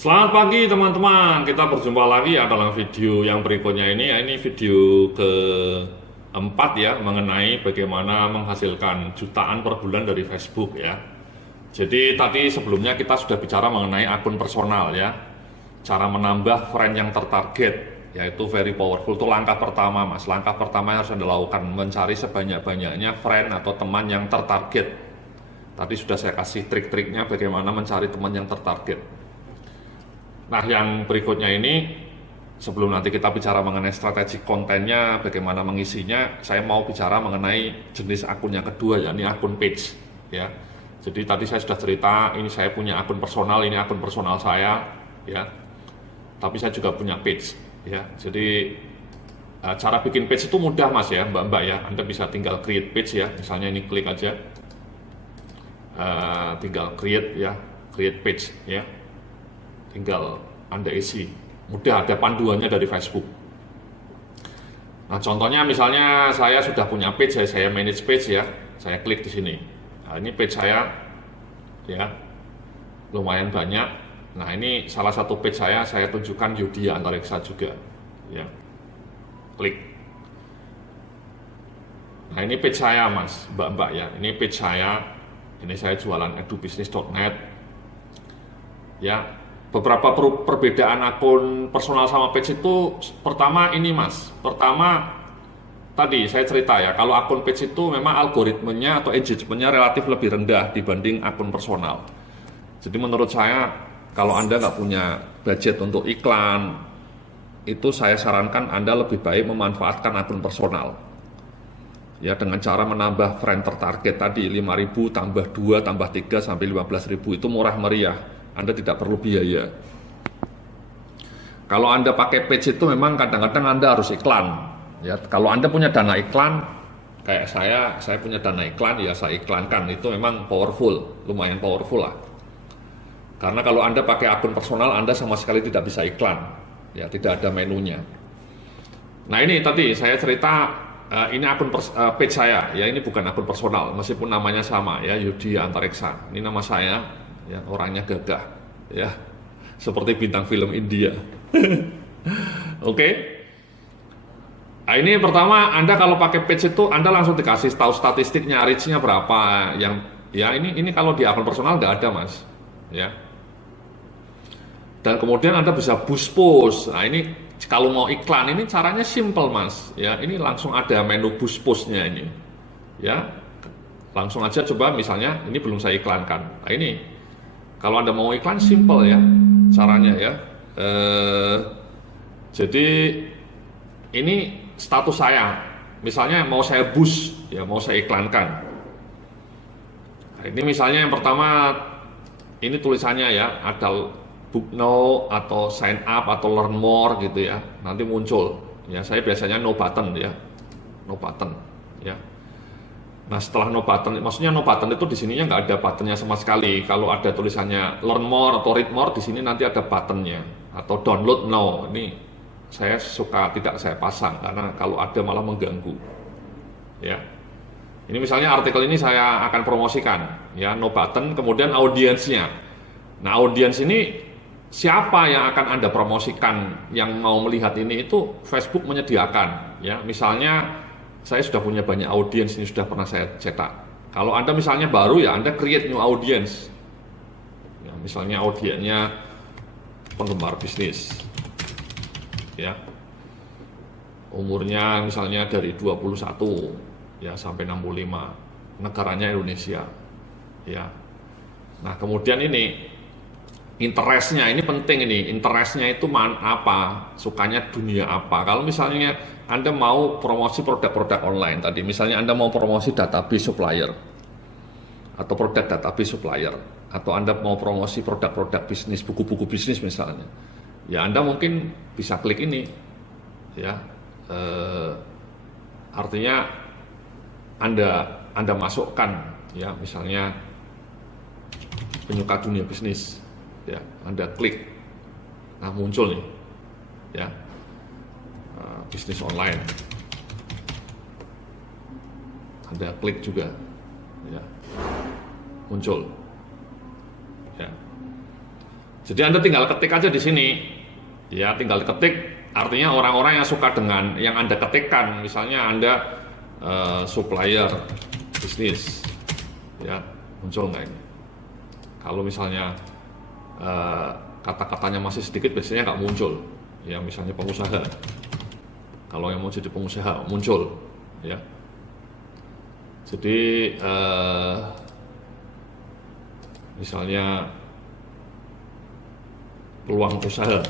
Selamat pagi teman-teman, kita berjumpa lagi ya dalam video yang berikutnya ini. Ini video keempat ya, mengenai bagaimana menghasilkan jutaan per bulan dari Facebook ya. Jadi tadi sebelumnya kita sudah bicara mengenai akun personal ya, cara menambah friend yang tertarget, yaitu very powerful. Itu langkah pertama mas, langkah pertama yang harus Anda lakukan, mencari sebanyak-banyaknya friend atau teman yang tertarget. Tadi sudah saya kasih trik-triknya bagaimana mencari teman yang tertarget. Nah, yang berikutnya ini, sebelum nanti kita bicara mengenai strategi kontennya, bagaimana mengisinya, saya mau bicara mengenai jenis akun yang kedua, yakni akun page. Ya, jadi tadi saya sudah cerita, ini saya punya akun personal, ini akun personal saya, ya. Tapi saya juga punya page, ya. Jadi cara bikin page itu mudah mas ya, mbak-mbak ya. Anda bisa tinggal create page ya, misalnya ini klik aja, tinggal create ya, create page ya. Tinggal Anda isi, mudah, ada panduannya dari Facebook. Nah contohnya misalnya saya sudah punya page, saya manage page ya, saya klik di sini. Nah, ini page saya ya, lumayan banyak. Nah ini salah satu page saya tunjukkan Yudhya Antariksa juga ya, klik. Nah ini page saya mas, mbak-mbak ya, ini page saya, ini saya jualan edubisnis.net ya. Beberapa perbedaan akun personal sama page itu, pertama ini mas, pertama tadi saya cerita ya, kalau akun page itu memang algoritmenya atau engagementnya relatif lebih rendah dibanding akun personal. Jadi menurut saya, kalau Anda nggak punya budget untuk iklan, itu saya sarankan Anda lebih baik memanfaatkan akun personal. Ya, dengan cara menambah friend tertarget tadi, 5.000 tambah 2 tambah 3 sampai 15.000, itu murah meriah. Anda tidak perlu biaya. Kalau Anda pakai page itu memang kadang-kadang Anda harus iklan. Ya, kalau Anda punya dana iklan, kayak saya punya dana iklan, ya saya iklankan. Itu memang powerful, lumayan powerful lah. Karena kalau Anda pakai akun personal, Anda sama sekali tidak bisa iklan. Ya, tidak ada menunya. Nah ini tadi saya cerita, ini akun page saya. Ya, ini bukan akun personal, meskipun namanya sama ya, Yudhya Antariksa. Ini nama saya. Ya, orangnya gagah ya, seperti bintang film India. Oke. Nah ini pertama, Anda kalau pakai page itu Anda langsung dikasih tahu statistiknya, reach-nya berapa. Yang ya ini kalau di akun personal nggak ada mas ya. Dan kemudian Anda bisa boost post. Nah ini kalau mau iklan, ini caranya simple mas ya, ini langsung ada menu boost postnya ini ya. Langsung aja coba, misalnya ini belum saya iklankan. Nah ini kalau Anda mau iklan, simple ya caranya ya. Jadi ini status saya, misalnya mau saya boost ya, mau saya iklankan. Nah, ini misalnya yang pertama, ini tulisannya ya, ada book now atau sign up atau learn more gitu ya, nanti muncul ya. Saya biasanya no button ya, no button ya. Nah setelah no button, maksudnya no button itu di sininya nggak ada buttonnya sama sekali. Kalau ada tulisannya learn more atau read more, di sini nanti ada buttonnya. Atau download now, ini saya suka tidak saya pasang karena kalau ada malah mengganggu. Ya, ini misalnya artikel ini saya akan promosikan, ya no button, kemudian audiensnya. Nah audiens ini siapa yang akan Anda promosikan yang mau melihat ini, itu Facebook menyediakan. Ya, misalnya saya sudah punya banyak audiens, ini sudah pernah saya cetak. Kalau Anda misalnya baru ya, Anda create new audience ya, misalnya audiensnya penggemar bisnis ya, umurnya misalnya dari 21 ya sampai 65, negaranya Indonesia ya. Nah kemudian ini interestnya, ini penting, ini interestnya itu apa, sukanya dunia apa. Kalau misalnya Anda mau promosi produk-produk online tadi, misalnya Anda mau promosi database supplier atau produk database supplier, atau Anda mau promosi produk-produk bisnis, buku-buku bisnis misalnya, ya Anda mungkin bisa klik ini ya. Artinya Anda masukkan ya, misalnya penyuka dunia bisnis ya, Anda klik, nah muncul nih ya, bisnis online Anda klik juga, ya, muncul. Ya. Jadi Anda tinggal ketik aja di sini, ya, tinggal ketik. Artinya orang-orang yang suka dengan yang Anda ketikkan, misalnya Anda supplier bisnis, ya, muncul nggak ini? Kalau misalnya kata-katanya masih sedikit, biasanya nggak muncul. Ya, misalnya pengusaha. Kalau yang mau jadi pengusaha muncul, ya. Jadi misalnya peluang usaha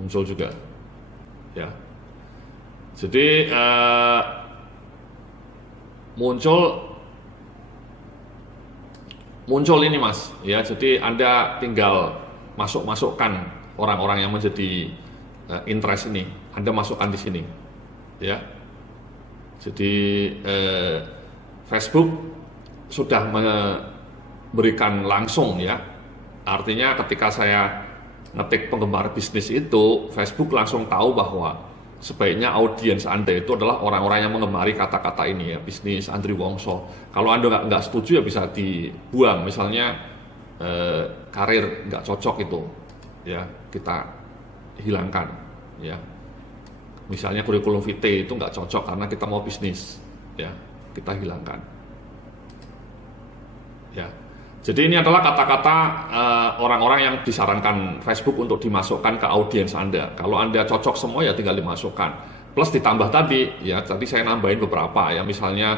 muncul juga, ya. Jadi muncul ini Mas, ya. Jadi Anda tinggal masukkan orang-orang yang menjadi interest ini, Anda masukkan di sini, ya. Jadi Facebook sudah memberikan langsung, ya. Artinya ketika saya ngetik penggemar bisnis itu, Facebook langsung tahu bahwa sebaiknya audiens Anda itu adalah orang-orang yang mengemari kata-kata ini, ya, bisnis Andri Wongso. Kalau Anda nggak setuju, ya bisa dibuang. Misalnya karir nggak cocok itu, ya, kita hilangkan, ya. Misalnya kurikulum vitae itu nggak cocok karena kita mau bisnis, ya, kita hilangkan, ya. Jadi ini adalah kata-kata orang-orang yang disarankan Facebook untuk dimasukkan ke audiens Anda. Kalau Anda cocok semua, ya tinggal dimasukkan. Plus ditambah tadi, ya, tadi saya nambahin beberapa, ya, misalnya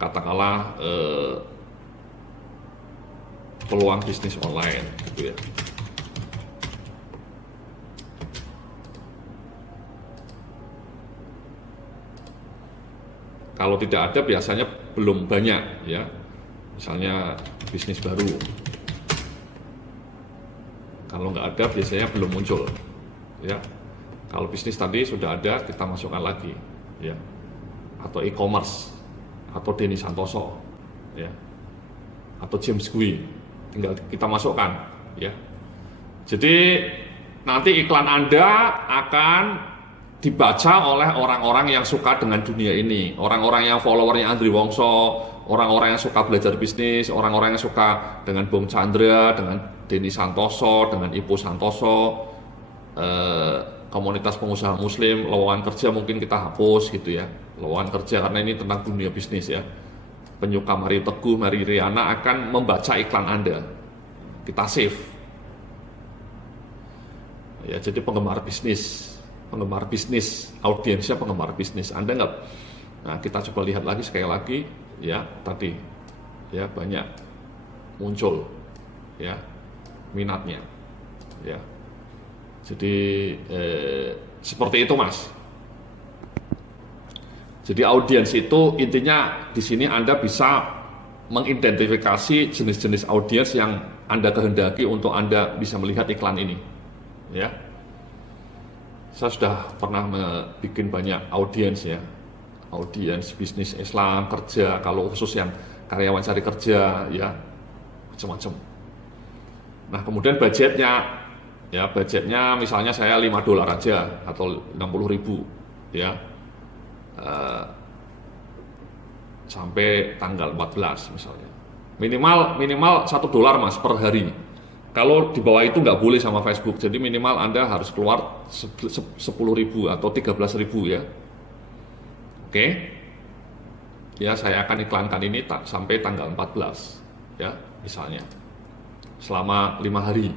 katakanlah peluang bisnis online, gitu, ya. Kalau tidak ada, biasanya belum banyak, ya. Misalnya bisnis baru. Kalau nggak ada, biasanya belum muncul, ya. Kalau bisnis tadi sudah ada, kita masukkan lagi, ya. Atau e-commerce, atau Denny Santoso, ya. Atau James Gui, tinggal kita masukkan, ya. Jadi nanti iklan Anda akan dibaca oleh orang-orang yang suka dengan dunia ini, orang-orang yang followernya Andri Wongso, orang-orang yang suka belajar bisnis, orang-orang yang suka dengan Bung Chandra, dengan Denny Santoso, dengan Ipo Santoso, komunitas pengusaha muslim, lowongan kerja mungkin kita hapus, gitu, ya, lowongan kerja, karena ini tentang dunia bisnis, ya. Penyuka Mari Teguh, Mari Riana akan membaca iklan Anda, kita save, ya. Jadi penggemar bisnis, audiensnya penggemar bisnis, Anda nggak. Nah, kita coba lihat lagi sekali lagi, ya, tadi, ya, banyak muncul, ya, minatnya, ya. Jadi seperti itu Mas. Jadi audiens itu intinya di sini Anda bisa mengidentifikasi jenis-jenis audiens yang Anda kehendaki untuk Anda bisa melihat iklan ini, ya. Saya sudah pernah bikin banyak audiens, ya, audiens bisnis Islam, kerja, kalau khusus yang karyawan cari kerja, ya, macam-macam. Nah, kemudian budgetnya, ya, budgetnya misalnya saya $5 aja atau 60.000, ya, sampai tanggal 14 misalnya. Minimal $1 Mas per hari. Kalau di bawah itu nggak boleh sama Facebook, jadi minimal Anda harus keluar 10.000 atau 13.000, ya. Oke, ya, saya akan iklankan ini sampai tanggal 14, ya, misalnya selama 5 hari,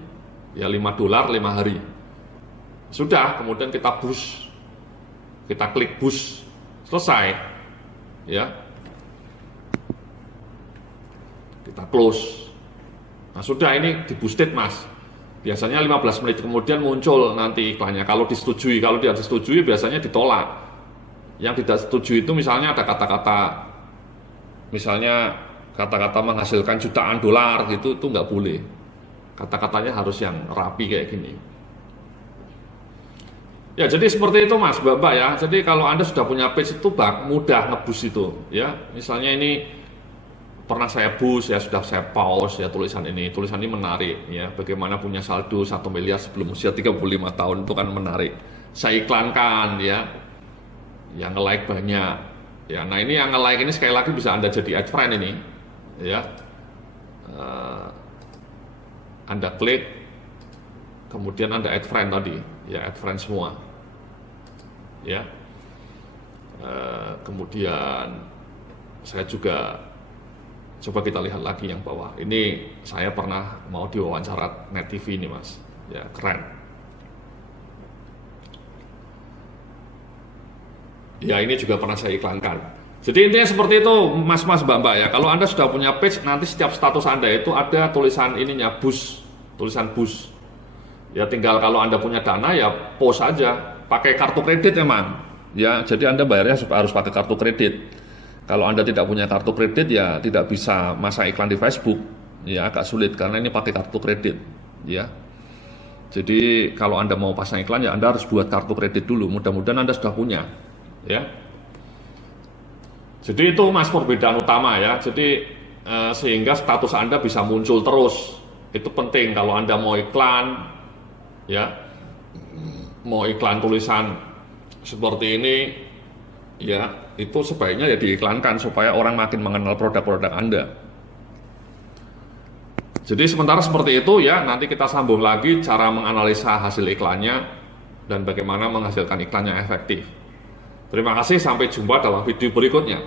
ya, $5 5 hari. Sudah, kemudian kita push, kita klik push, selesai, ya, kita close. Nah, sudah, ini di-boosted Mas. Biasanya 15 menit kemudian muncul nanti iklannya. Kalau disetujui, kalau tidak disetujui biasanya ditolak. Yang tidak setuju itu misalnya ada kata-kata, misalnya kata-kata menghasilkan jutaan dolar gitu, itu nggak boleh. Kata-katanya harus yang rapi kayak gini. Ya, jadi seperti itu Mas, Mbak, ya. Jadi kalau Anda sudah punya page itu mudah ngebus itu, ya. Misalnya ini pernah saya boost, ya, sudah saya pause, ya, tulisan ini menarik, ya, bagaimana punya saldo 1 miliar sebelum usia 35 tahun itu kan menarik. Saya iklankan, ya, yang nge-like banyak, Ya, nah ini yang nge-like ini sekali lagi bisa Anda jadi add friend ini, ya. Anda klik, kemudian Anda add friend tadi, ya add friend semua, ya. Kemudian saya juga coba kita lihat lagi yang bawah. Ini saya pernah mau diwawancara Net TV ini, Mas, ya keren. Ya ini juga pernah saya iklankan. Jadi intinya seperti itu, mas-mas, mbak-mbak ya. Kalau Anda sudah punya page, nanti setiap status Anda itu ada tulisan ininya, bus, tulisan bus. Ya tinggal kalau Anda punya dana ya post aja, pakai kartu kredit emang. Ya, jadi Anda bayarnya harus pakai kartu kredit. Kalau Anda tidak punya kartu kredit ya tidak bisa masang iklan di Facebook. Ya agak sulit karena ini pakai kartu kredit. Ya. Jadi kalau Anda mau pasang iklan ya Anda harus buat kartu kredit dulu. Mudah-mudahan Anda sudah punya. Ya. Jadi itu Mas perbedaan utama ya. Jadi sehingga status Anda bisa muncul terus. Itu penting kalau Anda mau iklan, ya, mau iklan tulisan seperti ini, ya, itu sebaiknya ya diiklankan supaya orang makin mengenal produk-produk Anda. Jadi sementara seperti itu ya, nanti kita sambung lagi cara menganalisa hasil iklannya dan bagaimana menghasilkan iklan yang efektif. Terima kasih, sampai jumpa dalam video berikutnya.